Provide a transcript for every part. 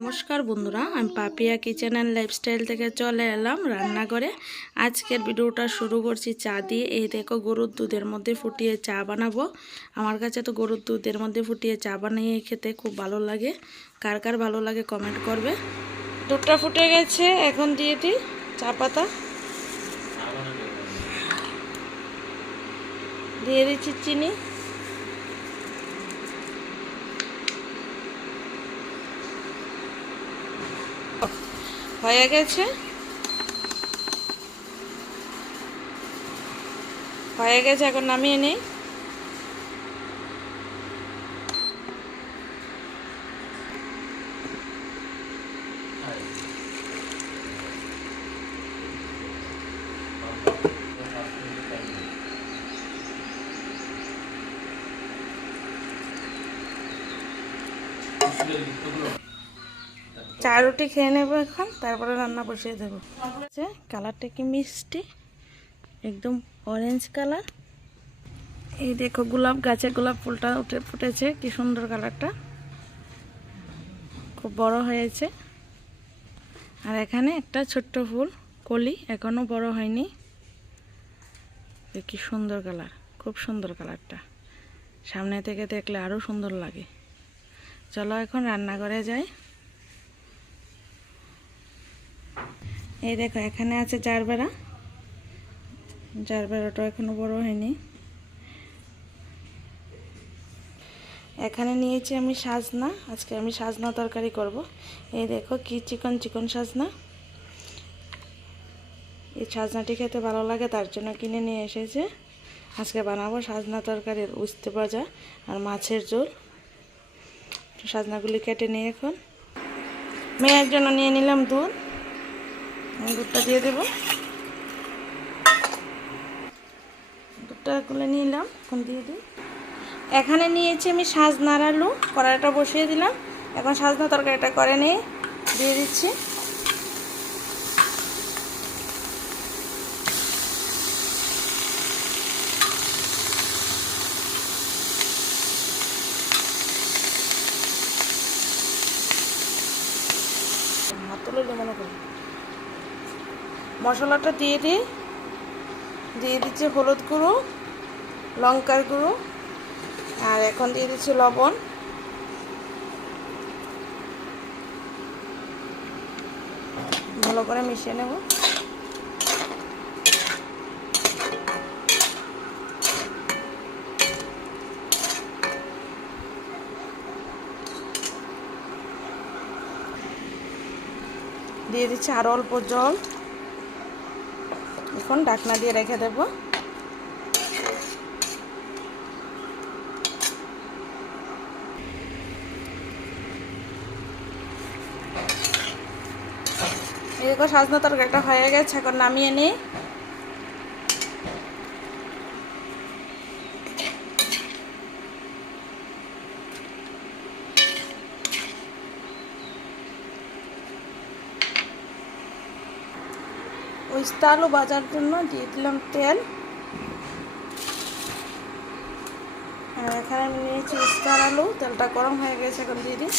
নমস্কার বন্ধুরা, আমি পাপিয়া কিচেন অ্যান্ড লাইফস্টাইল থেকে চলে এলাম রান্না করে আজকের ভিডিওটা শুরু করছি চা দিয়ে। এই দেখো, গরুর দুধের মধ্যে ফুটিয়ে চা বানাবো। আমার কাছে তো গরুর দুধের মধ্যে ফুটিয়ে চা বানিয়ে খেতে খুব ভালো লাগে। কার কার ভালো লাগে কমেন্ট করবে। দুধটা ফুটে গেছে, এখন দিয়ে দিই চা পাতা। দিয়ে দিচ্ছি চিনি। হয়ে গেছে? হয়ে গেছে এখন নামিয়ে নেই? চা রুটি খেয়ে নেব এখন, তারপরে রান্না বসিয়ে দেবো। কালারটা কি মিষ্টি? একদম অরেঞ্জ কালার। এই দেখো গোলাপ গাছে, গোলাপ ফুলটা উঠে ফুটেছে, কি সুন্দর কালারটা। খুব বড় হয়েছে। আর এখানে একটা ছোট্ট ফুল, কলি, এখনও বড় হয়নি। কি সুন্দর কালার, খুব সুন্দর কালারটা। সামনে থেকে দেখলে আরও সুন্দর লাগে। চলো এখন রান্নাঘরে যাই। এই দেখো, এখানে আছে জারবেরা। জারবেরাটা এখনও বড় হয়নি। এখানে নিয়েছি আমি সাজনা। আজকে আমি সাজনা তরকারি করব। এই দেখো, কি চিকন চিকন সাজনা। এই সাজনাটি খেতে ভালো লাগে, তার জন্য কিনে নিয়ে এসেছে। আজকে বানাবো সাজনা তরকারির উস্তে ভাজা আর মাছের ঝোল। সাজনাগুলি কেটে নিয়ে এখন। মেয়ের জন্য নিয়ে নিলাম দুধ। দুধটা দিয়ে দেব। দুধটা গুলে নিলাম এখন দিয়ে দিই। এখানে নিয়েছি আমি সাজনার আলু, কড়াইটা বসিয়ে দিলাম। এখন সাজনা তরকারিটা করে নিয়ে দিয়ে দিচ্ছি। মনে করি। মশলাটা দিয়ে দিই। দিয়ে দিচ্ছি হলুদ গুঁড়ো, লঙ্কার গুঁড়ো, আর এখন দিয়ে দিচ্ছি লবণ। ভালো করে মিশিয়ে নেব। দিয়ে দিচ্ছি আরও অল্প জল। এখন ডাকনা দিয়ে রেখে দেব। এরকম সাজনা তরকারিটা হয়ে গেছে এখন নামিয়ে নিই। উস্তা আলু বাজার জন্য দিয়ে দিলাম তেল। আর এখানে আমি নিয়েছি উস্তার আলু, তেলটা গরম হয়ে গেছে এখন দিয়ে দিই।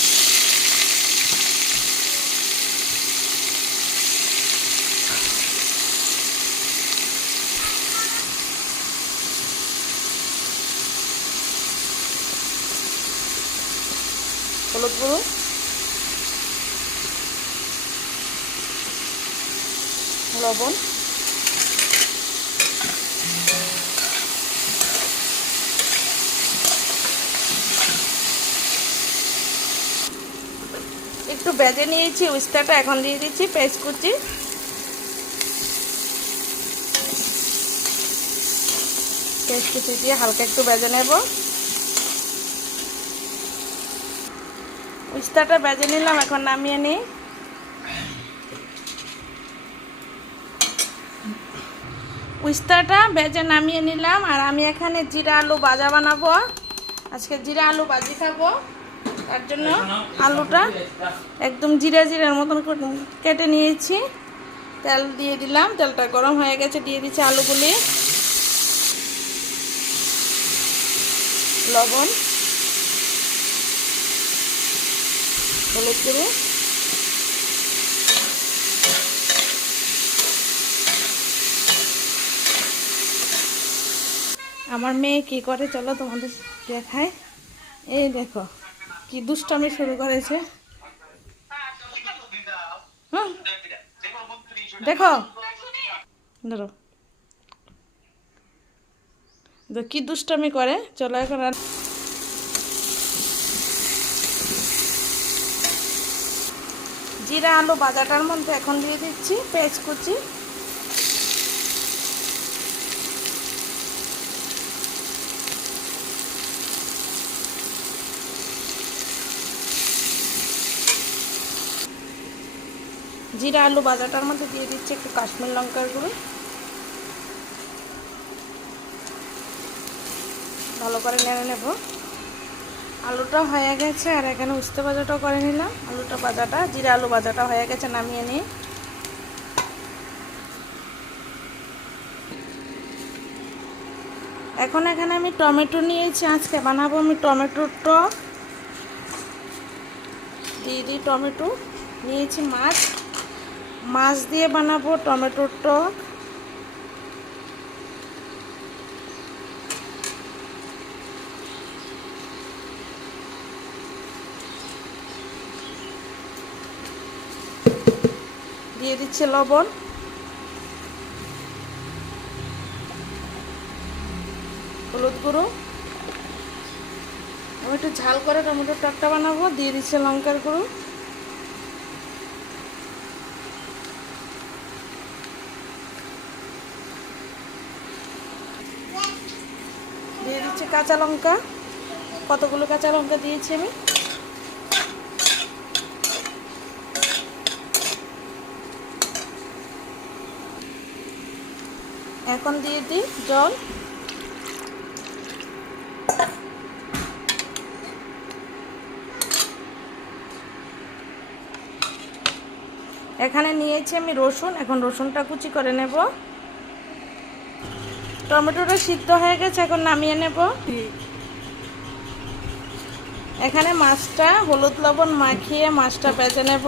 হলুদ গুঁড়ো। লবণ। একটু বেজে নিয়েছি, উস্তাটা এখন দিয়ে দিচ্ছি, পেস্ট কুচি কুচি দিয়ে হালকা একটু বেজে নেব। উস্তাটা বেজে নিলাম, এখন নামিয়ে নিই। উস্তাটা ভেজে নামিয়ে নিলাম আর আমি এখানে জিরা আলু ভাজা বানাবো। আজকে জিরা আলু ভাজি খাব। তার জন্য আলুটা একদম জিরা জিরার মতন কেটে নিয়েছি। তেল দিয়ে দিলাম তেলটা গরম হয়ে গেছে দিয়ে দিচ্ছি আলুগুলি। লবণ হলুদ গুঁড়ো। আমার মেয়ে কি করে? চলো তোমাদের দেখায় এই দেখো কি দুষ্টামি শুরু করেছে। হুম, দেখো। ধরো। কি দুষ্টামি করে? চলো এখন জিরা আলু বাজাটার মধ্যে এখন দিয়ে দিচ্ছি পেঁয়াজ কুচি। জিরা আলু বাজাটার মধ্যে দিয়ে দিচ্ছি একটু কাশ্মীর লঙ্কার গুঁড়ো। ভালো করে নেড়ে নেব। আলুটা হয়ে গেছে আর এখানে উস্তে ভাজাটাও করে নিলাম। আলুটা ভাজাটা, জিরা আলু ভাজাটা হয়ে গেছে, নামিয়ে নিই। এখন এখানে আমি টমেটো নিয়েছি, আজকে বানাবো আমি টমেটোর টক। দিয়ে দিই টমেটো। নিয়েছি মাছ। মাছ দিয়ে বানাবো টমেটোর টক। দিয়ে দিচ্ছে লবণ। হলুদ গুঁড়ো। আমি একটু ঝাল করে টমেটোর টকটা বানাবো, দিয়ে দিচ্ছে লঙ্কার গুঁড়ো দিয়ে দিচ্ছি কাঁচা লঙ্কা? কতগুলো কাঁচা লঙ্কা দিয়েছি আমি? এখন দিয়ে দিই জল। এখানে নিয়েছি আমি রসুন, এখন রসুনটা কুচি করে নেব। টমেটোটা সিদ্ধ হয়ে গেছে এখন নামিয়ে নেব। এখানে মাছটা হলুদ লবণ মাখিয়ে মাছটা বেজে নেব।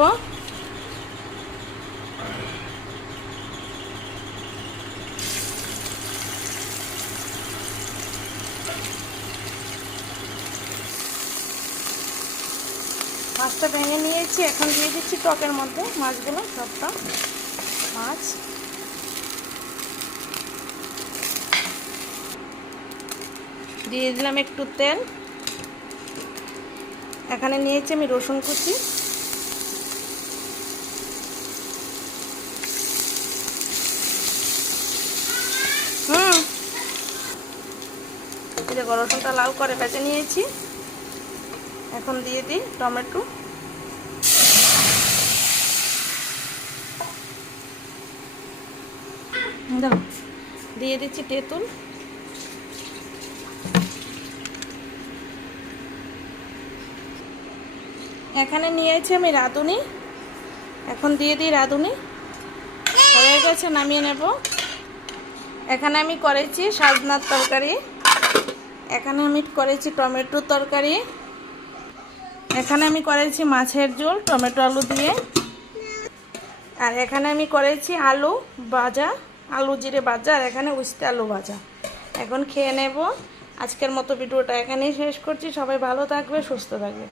মাছটা ভেঙে নিয়েছি এখন দিয়ে দিচ্ছি টকের মধ্যে মাছগুলো সবটা। মাছ। দিয়ে দিলাম একটু তেল। এখানে নিয়েছি আমি রসুন কুচি। হুম। দেখো, রসুনটা লাল করে বেঁচে নিয়েছি। এখন দিয়ে দিই টমেটো। দিয়ে দিচ্ছি তেঁতুল। এখানে নিয়েছি আমি রাঁধুনি। এখন দিয়ে দিই রাঁধুনি। হয়ে গেছে, নামিয়ে নেব। এখানে আমি করেছি সাজনার তরকারি। এখানে আমি করেছি টমেটোর তরকারি। এখানে আমি করেছি মাছের ঝোল, টমেটো আলু দিয়ে। আর এখানে আমি করেছি আলু ভাজা, আলু জিরে ভাজা, আর এখানে উস্তে আলু ভাজা। এখন খেয়ে নেব। আজকের মতো ভিডিওটা এখানেই শেষ করছি। সবাই ভালো থাকবে, সুস্থ থাকবে।